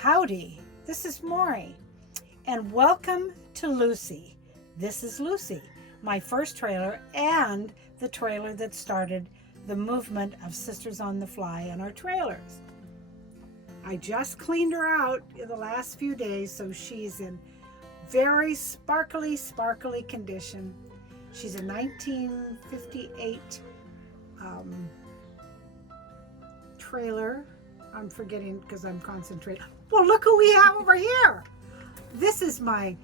Howdy, this is Maurrie, and welcome to Lucy. This is Lucy, my first trailer and the trailer that started the movement of Sisters on the Fly in our trailers. I just cleaned her out in the last few days, so she's in very sparkly condition. She's a 1958 trailer. I'm forgetting because I'm concentrating. Well, look who we have over here. This is my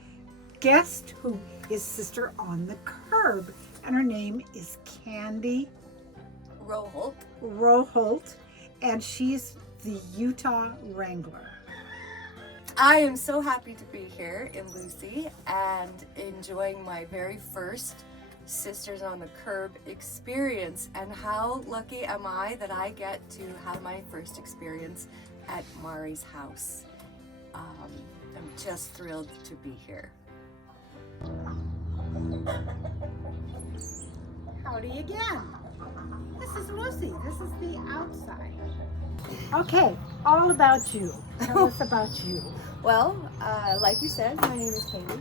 guest who is Sister on the Curb, and her name is Kandi Roholt, and she's the Utah Wrangler. I am so happy to be here in Lucy and enjoying my very first Sisters on the Curb experience. And how lucky am I that I get to have my first experience at Maurrie's house. I'm just thrilled to be here. Howdy again. This is Lucy. This is the outside. Okay, all about you. Tell us about you. Well, like you said, my name is Kandi,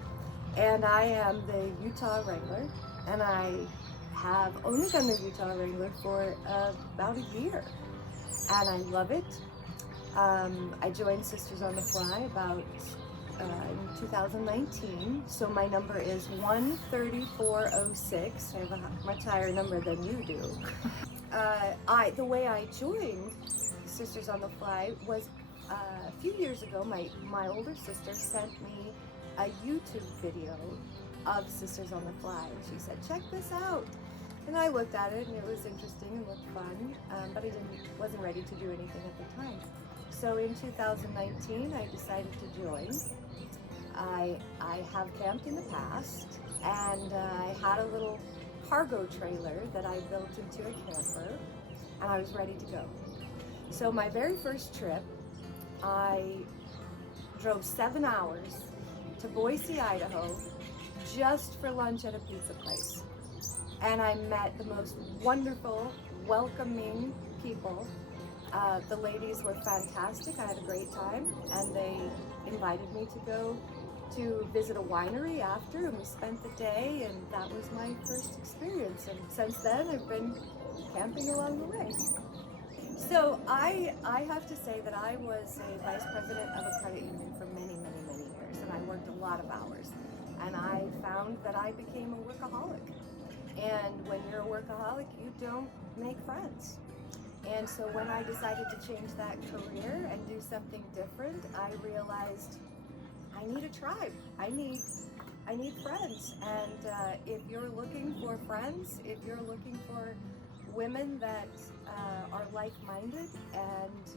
and I am the Utah Wrangler, and I have only done the Utah Wrangler for about a year, and I love it. I joined Sisters on the Fly about in 2019, so my number is 13406. I have a much higher number than you do. The way I joined Sisters on the Fly was a few years ago. My older sister sent me a YouTube video of Sisters on the Fly, and she said, "Check this out." And I looked at it, and it was interesting and looked fun, but I wasn't ready to do anything at the time. So in 2019, I decided to join. I have camped in the past, and I had a little cargo trailer that I built into a camper, and I was ready to go. So my very first trip, I drove 7 hours to Boise, Idaho, just for lunch at a pizza place. And I met the most wonderful, welcoming people. The ladies were fantastic. I had a great time, and they invited me to go to visit a winery after, and we spent the day, and that was my first experience. And since then, I've been camping along the way. So I have to say that I was a vice president of a credit union for many years, and I worked a lot of hours. And I found that I became a workaholic. And when you're a workaholic, you don't make friends. And so when I decided to change that career and do something different, I realized I need a tribe. I need friends. And if you're looking for friends, if you're looking for women that are like-minded and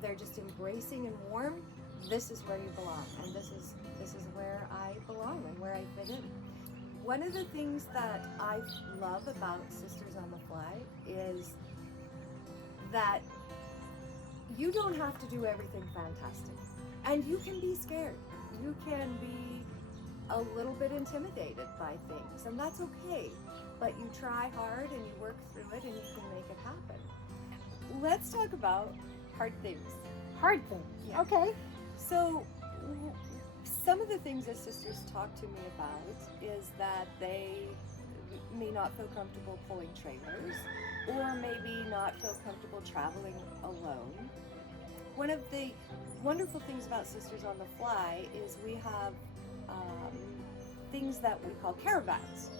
they're just embracing and warm, this is where you belong. And this is where I belong and where I fit in. One of the things that I love about Sisters on the Fly is that you don't have to do everything fantastic. And you can be scared. You can be a little bit intimidated by things, and that's okay. But you try hard and you work through it, and you can make it happen. Let's talk about hard things. Hard thing. Yeah. Okay. So some of the things that sisters talk to me about is that they may not feel comfortable pulling trailers, or maybe not feel comfortable traveling alone. One of the wonderful things about Sisters on the Fly is we have things that we call caravans.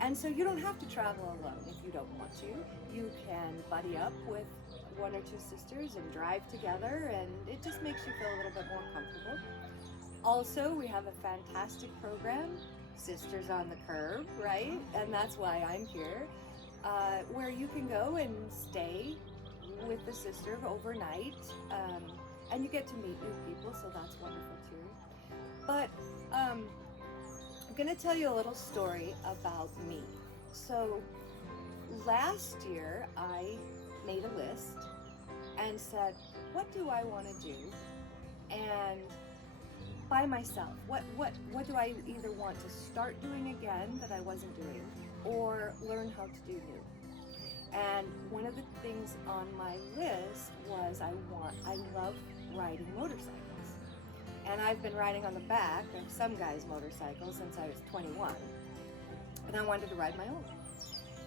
And so you don't have to travel alone if you don't want to. You can buddy up with one or two sisters and drive together, and it just makes you feel a little bit more comfortable. Also, we have a fantastic program, Sisters on the Curb, right? And that's why I'm here, where you can go and stay with the sister overnight, and you get to meet new people, so that's wonderful too. But I'm gonna tell you a little story about me. So last year I made a list and said, what do I want to do? And by myself, what do I either want to start doing again that I wasn't doing, or learn how to do new? And one of the things on my list was I love riding motorcycles. and I've been riding on the back of some guy's motorcycle since I was 21, and I wanted to ride my own.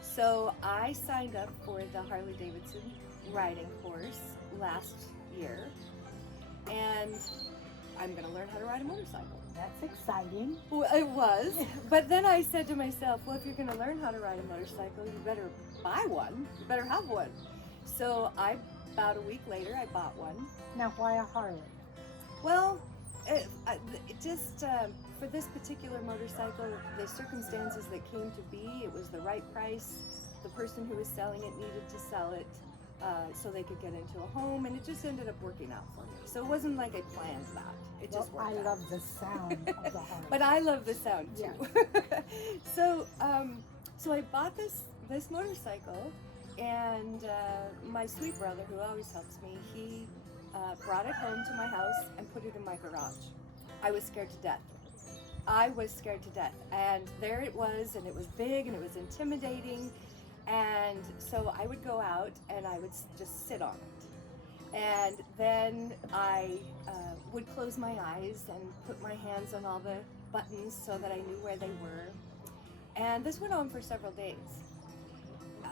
So I signed up for the Harley Davidson riding course last year, and I'm going to learn how to ride a motorcycle. That's exciting. Well, it was, but then I said to myself, well, if you're going to learn how to ride a motorcycle, you better buy one. You better have one. So about a week later, I bought one. Now, why a Harley? Well, for this particular motorcycle, the circumstances that came to be, it was the right price. The person who was selling it needed to sell it so they could get into a home, and it just ended up working out for me. So it wasn't like I planned that. It just worked out. I love the sound of the Harley. But I love the sound too. Yeah. So I bought this motorcycle, and my sweet brother, who always helps me, he brought it home to my house and put it in my garage. I was scared to death. And there it was, and it was big, and it was intimidating. And so I would go out and I would just sit on it. And then I would close my eyes and put my hands on all the buttons so that I knew where they were. And this went on for several days.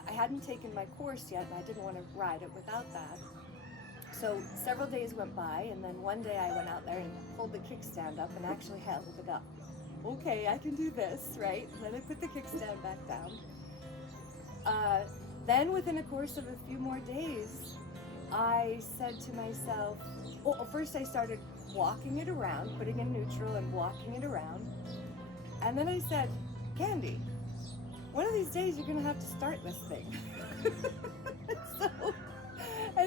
I hadn't taken my course yet, and I didn't want to ride it without that. So several days went by, and then one day I went out there and pulled the kickstand up and actually held it up. Okay, I can do this, right? Then I put the kickstand back down. Then within a course of a few more days, I said to myself, well, first I started walking it around, putting in neutral and walking it around. And then I said, Kandi, one of these days you're gonna have to start this thing.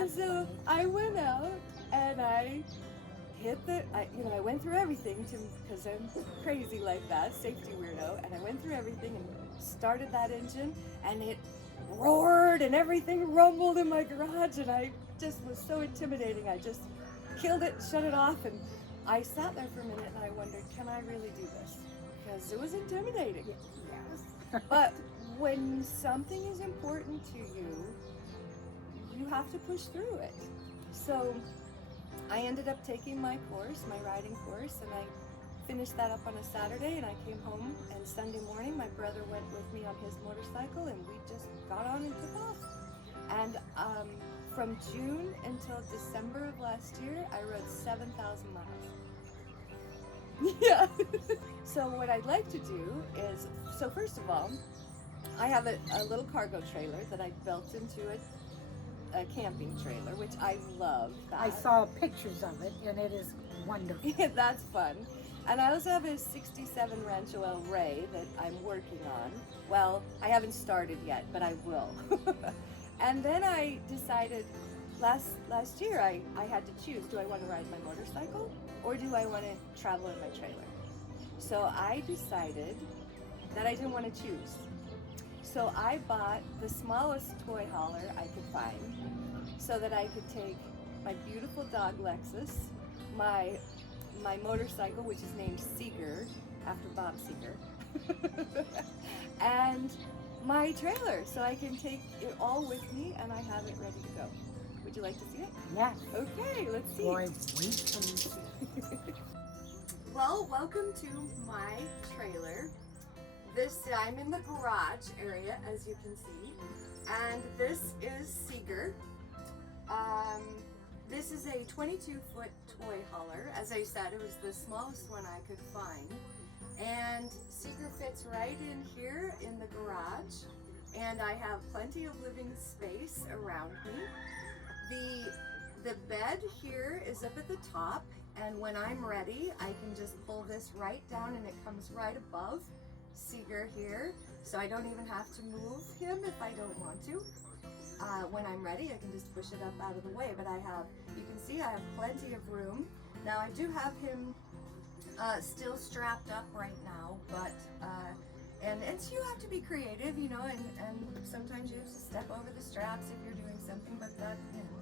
So I went out and I hit I went through everything because I'm crazy like that, safety weirdo, and I went through everything and started that engine, and it roared and everything rumbled in my garage, and I just was so intimidating. I just killed it, shut it off, and I sat there for a minute and I wondered, can I really do this? Because it was intimidating. Yes. But when something is important to you, you have to push through it. So I ended up taking my course, my riding course, and I finished that up on a Saturday, and I came home, and Sunday morning my brother went with me on his motorcycle, and we just got on and took off. And from June until December of last year, I rode 7,000 miles. Yeah. So what I'd like to do is, so first of all, I have a little cargo trailer that I built into a camping trailer, which I love. I saw pictures of it, and it is wonderful. That's fun. And I also have a 67 Rancho El Rey that I'm working on. Well, I haven't started yet, but I will. And then I decided last year I had to choose, do I want to ride my motorcycle or do I want to travel in my trailer? So I decided that I didn't want to choose. So I bought the smallest toy hauler I could find so that I could take my beautiful dog Lexus, my motorcycle, which is named Seeger, after Bob Seeger, and my trailer, so I can take it all with me and I have it ready to go. Would you like to see it? Yes. Okay, let's see. Boy, wait till you see. Well, welcome to my trailer. I'm in the garage area, as you can see, and this is Seeger. This is a 22-foot toy hauler. As I said, it was the smallest one I could find. And Seeger fits right in here in the garage. And I have plenty of living space around me. The bed here is up at the top. And when I'm ready, I can just pull this right down and it comes right above Seeger here. So I don't even have to move him if I don't want to. When I'm ready, I can just push it up out of the way, but you can see I have plenty of room. Now I do have him still strapped up right now, but, and you have to be creative, you know, and sometimes you have to step over the straps if you're doing something, but that, you know,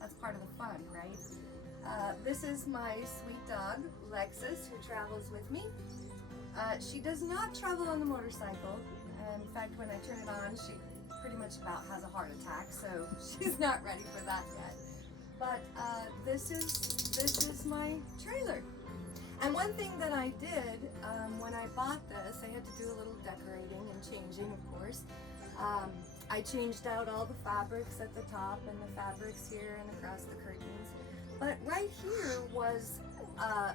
that's part of the fun, right? This is my sweet dog, Lexus, who travels with me. She does not travel on the motorcycle. In fact, when I turn it on, she pretty much about has a heart attack, so she's not ready for that yet. But this is my trailer. And one thing that I did when I bought this, I had to do a little decorating and changing, of course. I changed out all the fabrics at the top and the fabrics here and across the curtains. But right here was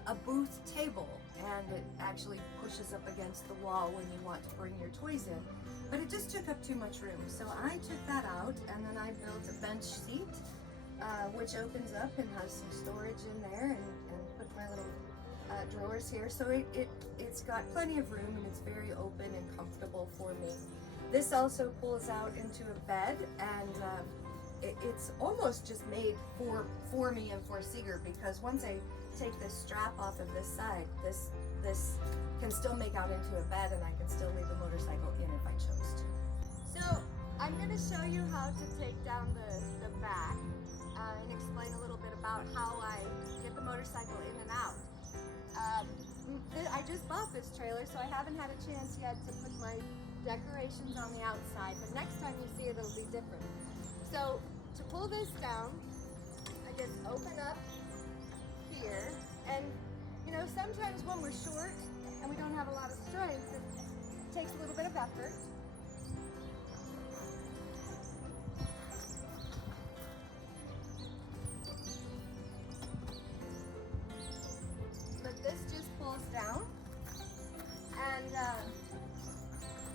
a booth table, and it actually pushes up against the wall when you want to bring your toys in. But it just took up too much room. So I took that out, and then I built a bench seat, which opens up and has some storage in there, and put my little drawers here. So it's got plenty of room, and it's very open and comfortable for me. This also pulls out into a bed, and it's almost just made for me and for Seeger, because once I take this strap off of this side, this can still make out into a bed, and I can still leave the motorcycle in if I chose to. So I'm going to show you how to take down the back and explain a little bit about how I get the motorcycle in and out. I just bought this trailer, so I haven't had a chance yet to put my decorations on the outside, but next time you see it, it'll be different. So to pull this down, I just open up here, and you know, sometimes when we're short and we don't have a lot of strength, it takes a little bit of effort. But this just pulls down, and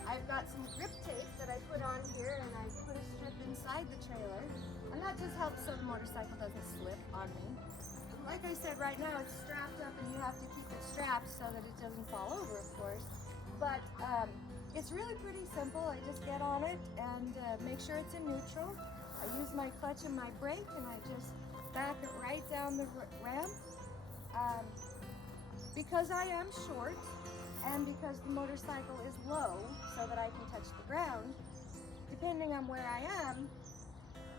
I've got some grip tape that I put on here, and I put a strip inside the trailer, and that just helps so the motorcycle doesn't slip on me. Like I said, right now it's strapped up, and you have to keep it strapped so that it doesn't fall over, of course. But it's really pretty simple. I just get on it and make sure it's in neutral. I use my clutch and my brake, and I just back it right down the ramp. Because I am short, and because the motorcycle is low so that I can touch the ground, depending on where I am,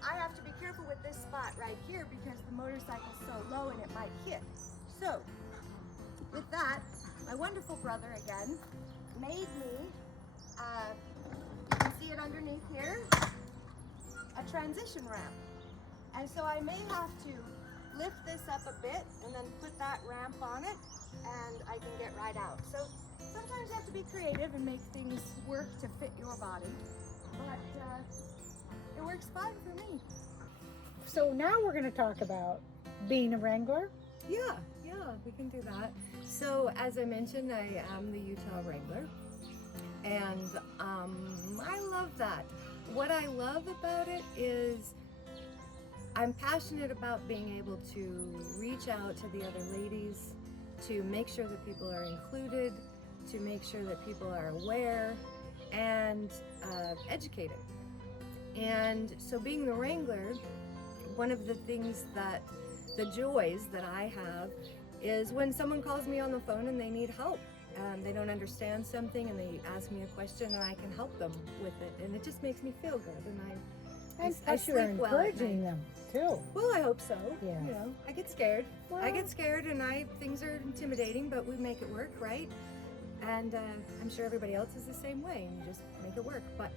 I have to be careful with this spot right here because the motorcycle's so low and it might hit. So, with that, my wonderful brother again made me, you can see it underneath here, a transition ramp. And so I may have to lift this up a bit and then put that ramp on it, and I can get right out. So sometimes you have to be creative and make things work to fit your body, but it works fine for me. So now we're going to talk about being a Wrangler. Yeah, we can do that. So as I mentioned, I am the Utah Wrangler, and I love that. What I love about it is I'm passionate about being able to reach out to the other ladies, to make sure that people are included, to make sure that people are aware and educated. And so being the Wrangler, one of the things the joys that I have is when someone calls me on the phone and they need help. They don't understand something and they ask me a question and I can help them with it. And it just makes me feel good. And I you're encouraging them too. Well, I hope so. Yeah. You know, I get scared. Well, I get scared, and things are intimidating, but we make it work, right? And I'm sure everybody else is the same way, and you just make it work. But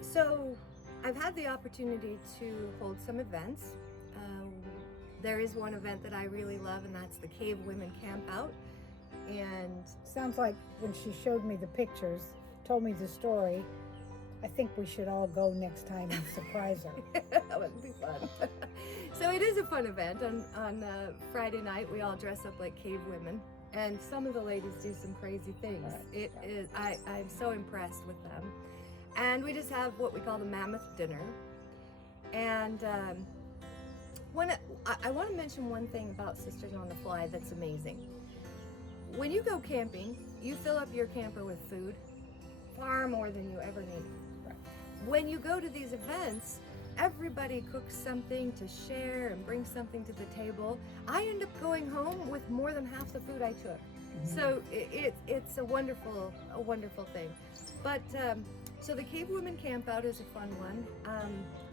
so I've had the opportunity to hold some events. There is one event that I really love, and that's the Cave Women Camp Out. And sounds like when she showed me the pictures, told me the story, I think we should all go next time and surprise her. That would be fun. So it is a fun event. On Friday night, we all dress up like cave women, and some of the ladies do some crazy things. Right. I'm so impressed with them. And we just have what we call the Mammoth Dinner. And I want to mention one thing about Sisters on the Fly that's amazing. When you go camping, you fill up your camper with food, far more than you ever need. When you go to these events, everybody cooks something to share and brings something to the table. I end up going home with more than half the food I took. Mm-hmm. So it's a wonderful thing. But so the Cave Women Camp Out is a fun one.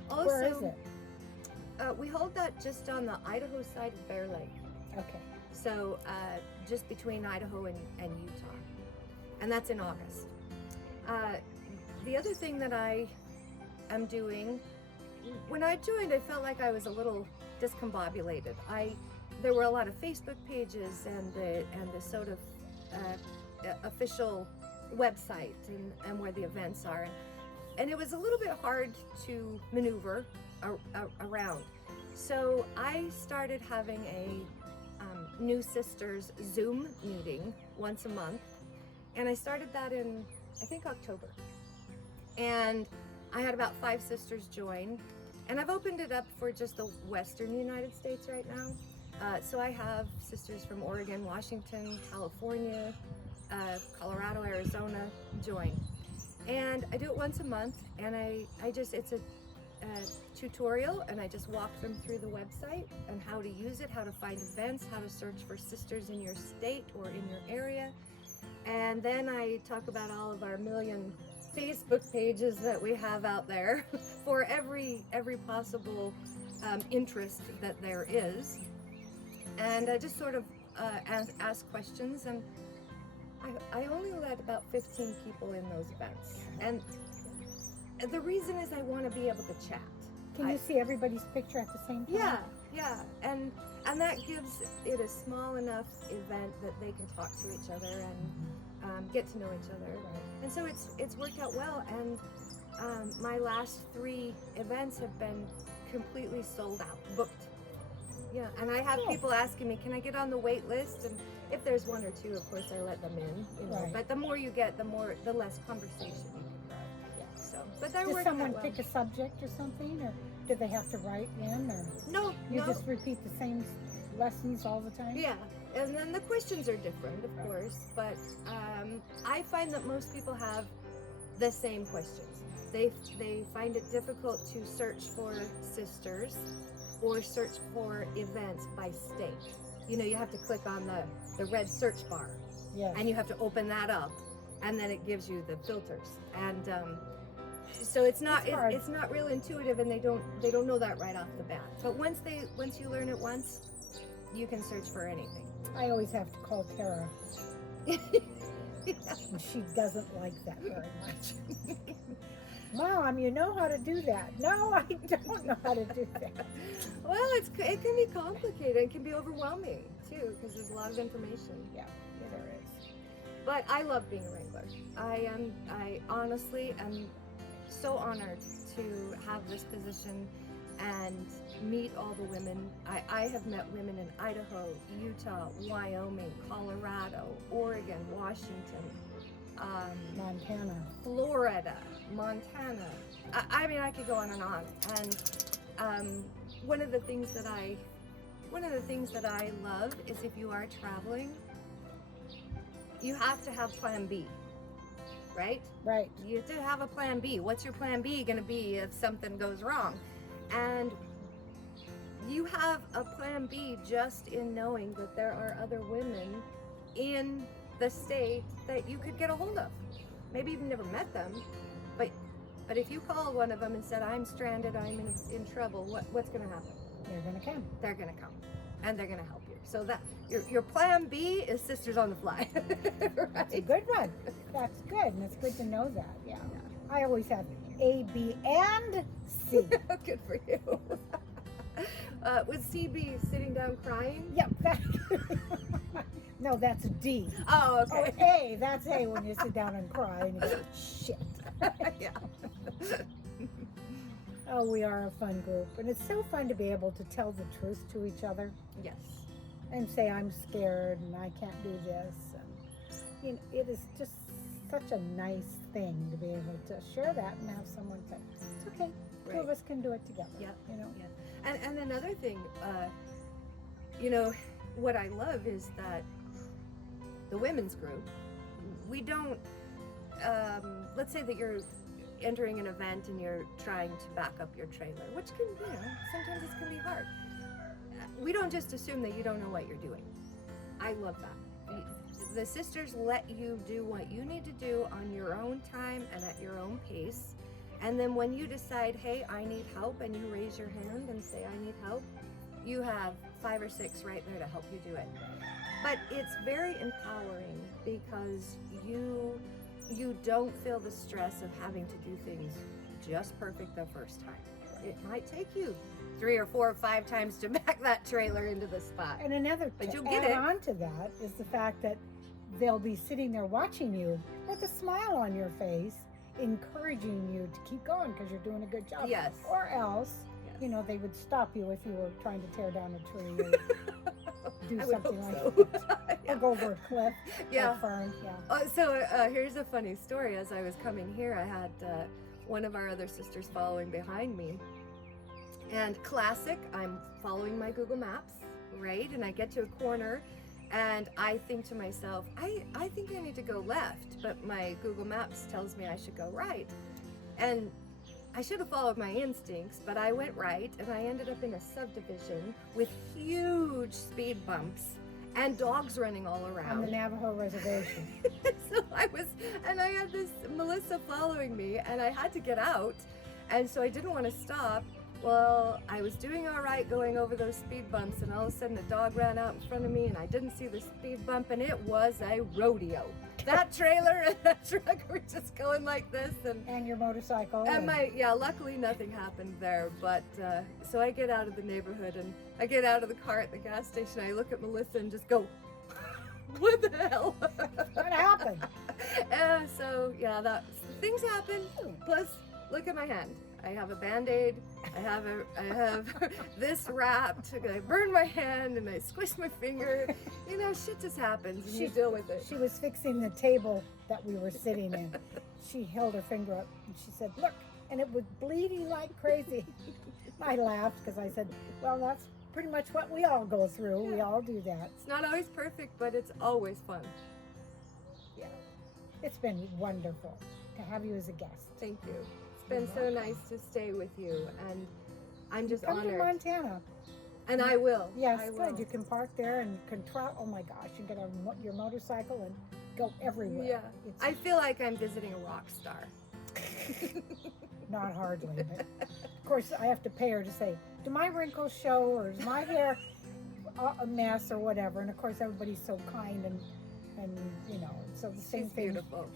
Also, where is it? We hold that just on the Idaho side of Bear Lake. Okay. So just between Idaho and Utah. And that's in August. The other thing that I am doing, when I joined, I felt like I was a little discombobulated. there were a lot of Facebook pages and the sort of official website and where the events are, and it was a little bit hard to maneuver around. So I started having a New Sisters Zoom meeting once a month, and I started that in, I think, October. And I had about 5 sisters join, and I've opened it up for just the Western United States right now. So I have sisters from Oregon, Washington, California, Colorado, Arizona join. And I do it once a month, and it's a tutorial, and I just walk them through the website and how to use it, how to find events, how to search for sisters in your state or in your area. And then I talk about all of our million Facebook pages that we have out there for every possible interest that there is. And I just sort of ask questions, and I only let about 15 people in those events. And the reason is I want to be able to chat. Can you see everybody's picture at the same time? Yeah. And that gives it a small enough event that they can talk to each other and get to know each other. Right. And so it's worked out well. And my last 3 events have been completely sold out, booked. Yeah, and I have people asking me, can I get on the wait list? And if there's 1 or 2, of course, I let them in. You know. Right. But the more you get, the less conversation you can have. Yeah. So, but they're Does working someone out well. pick a subject or something, or do they have to write in, or No, you no. just repeat the same lessons all the time? Yeah, and then the questions are different, of course, but I find that most people have the same questions. They find it difficult to search for sisters or search for events by state. You know, you have to click on the red search bar, Yes. and you have to open that up, and then it gives you the filters. And so it's not real intuitive, and they don't know that right off the bat. But once you learn it once, you can search for anything. I always have to call Tara, and she doesn't like that very much. Mom, you know how to do that. No, I don't know how to do that. Well, it can be complicated. It can be overwhelming too, because there's a lot of information. Yeah, there is. But I love being a Wrangler. I honestly am so honored to have this position and meet all the women. I have met women in Idaho, Utah, Wyoming, Colorado, Oregon, Washington, Montana, Florida, Montana. I mean, I could go on and on. And one of the things that I love is if you are traveling, you have to have plan B, right? right? You have to have a plan B. What's your plan B going to be if something goes wrong? And you have a plan B just in knowing that there are other women in the state that you could get a hold of. Maybe you've never met them, but if you called one of them and said, I'm stranded, I'm in trouble, what's going to happen? They're gonna come. They're going to come, and they're going to help you. So that your plan B is Sisters on the Fly. Right? That's a good one. That's good, and it's good to know that. Yeah. I always have A, B, and C. Good for you. Was CB sitting down crying? Yep. No, that's D. Oh, okay. Oh, A. That's A when you sit down and cry and you go, shit. Yeah. Oh, we are a fun group, and it's so fun to be able to tell the truth to each other Yes. and say I'm scared and I can't do this. And you know, it is just such a nice thing to be able to share that and have someone say, it's okay. Two of Right. us can do it together. Yeah. You know. Yeah. And another thing, you know, what I love is that the women's group, we don't, let's say that you're entering an event and you're trying to back up your trailer, which can, you know, sometimes it can be hard. We don't just assume that you don't know what you're doing. I love that. The sisters let you do what you need to do on your own time and at your own pace. And then when you decide, hey, I need help, and you raise your hand and say, I need help, you have 5 or 6 right there to help you do it. But it's very empowering because you don't feel the stress of having to do things just perfect the first time. it might take you 3 or 4 or 5 times to back that trailer into the spot. And another But to you'll get add it. on to that is the fact that they'll be sitting there watching you with a smile on your face, encouraging you to keep going because you're doing a good job. Yes. Or else, Yes. you know, they would stop you if you were trying to tear down a tree or do I would something hope like so. that. Yeah. Or go over a cliff. Yeah. Like Fern. Yeah. So here's a funny story. As I was coming here, I had one of our other sisters following behind me. And classic, I'm following my Google Maps, right? And I get to a corner and I think to myself, I think I need to go left, but my Google Maps tells me I should go right. And I should have followed my instincts, but I went right and I ended up in a subdivision with huge speed bumps and dogs running all On the around. Navajo reservation. So I had this Melissa following me and I had to get out. And so I didn't want to stop. Well, I was doing all right going over those speed bumps and all of a sudden a dog ran out in front of me and I didn't see the speed bump and it was a rodeo. That trailer and that truck were just going like this And your motorcycle. and luckily nothing happened there, but so I get out of the neighborhood and I get out of the car at the gas station. I look at Melissa and just go, what the hell? What happened? So yeah, things happen. Plus, look at my hand. I have a Band-Aid. I have this wrapped. I burned my hand and I squished my finger. You know, shit just happens and you deal with it. She was fixing the table that we were sitting in. She held her finger up and she said, look, and it was bleeding like crazy. I laughed because I said, well, that's pretty much what we all go through. Yeah. We all do that. It's not always perfect, but it's always fun. Yeah. It's been wonderful to have you as a guest. Thank you. It's been so nice to stay with you, and I'm just Come to honored. Montana. And I will. Yes, I good. will. You can park there and control. Oh my gosh, you get on your motorcycle and go everywhere. Yeah. It's I feel like I'm visiting a rock star. not hardly. But of course, I have to pay her to say, do my wrinkles show or is my hair a mess or whatever? And of course, everybody's so kind and you know, so the same She's thing. beautiful.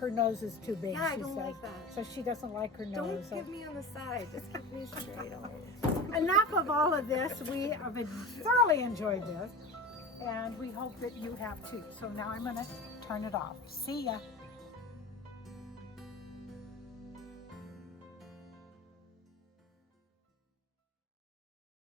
Her nose is too big. Yeah, I she don't says. like that. So she doesn't like her Don't nose. So give me on the side. Just keep me straight on. enough of all of this. We have thoroughly enjoyed this, and we hope that you have too. So now I'm going to turn it off. See ya.